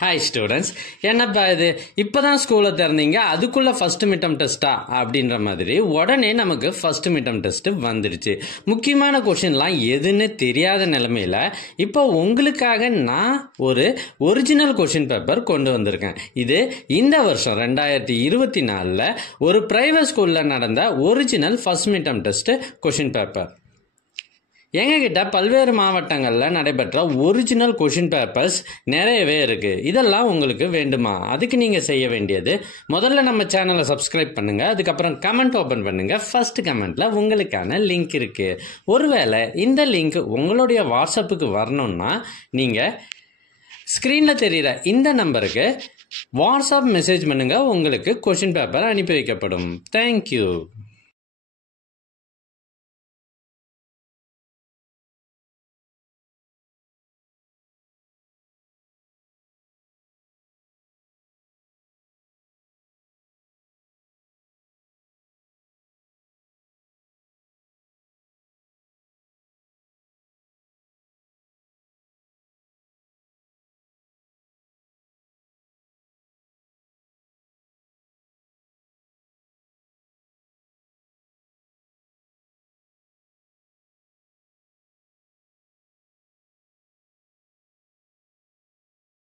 Hi students, என்னப்பா இது இப்போதான் ஸ்கூலை திறந்தீங்க, அதுக்குள்ள ஃபர்ஸ்ட் மிட்டம் டெஸ்ட்டா அப்படின்ற மாதிரி உடனே நமக்கு ஃபர்ஸ்ட் மிட்டம் டெஸ்ட் வந்துடுச்சு. முக்கியமான கொஷின்லாம் எதுன்னு தெரியாத நிலைமையில இப்போ உங்களுக்காக நான் ஒரு ஒரிஜினல் கொஷின் பேப்பர் கொண்டு வந்திருக்கேன். இது இந்த வருஷம் 2024 ஒரு பிரைவேட் ஸ்கூலில் நடந்த original first midterm test question paper. எங்ககிட்ட பல்வேறு மாவட்டங்களில் நடைபெற்ற ஒரிஜினல் கொஷின் பேப்பர்ஸ் நிறையவே இருக்குது. இதெல்லாம் உங்களுக்கு வேண்டுமா? அதுக்கு நீங்கள் செய்ய வேண்டியது, முதல்ல நம்ம சேனலை சப்ஸ்கிரைப் பண்ணுங்கள், அதுக்கப்புறம் கமெண்ட் ஓப்பன் பண்ணுங்கள். ஃபர்ஸ்ட் கமெண்ட்டில் உங்களுக்கான லிங்க் இருக்குது. ஒருவேளை இந்த லிங்க் உங்களுடைய வாட்ஸ்அப்புக்கு வரணும்னா நீங்கள் ஸ்க்ரீனில் தெரிகிற இந்த நம்பருக்கு வாட்ஸ்அப் மெசேஜ் பண்ணுங்கள், உங்களுக்கு கொஷின் பேப்பர் அனுப்பி வைக்கப்படும். தேங்க்யூ.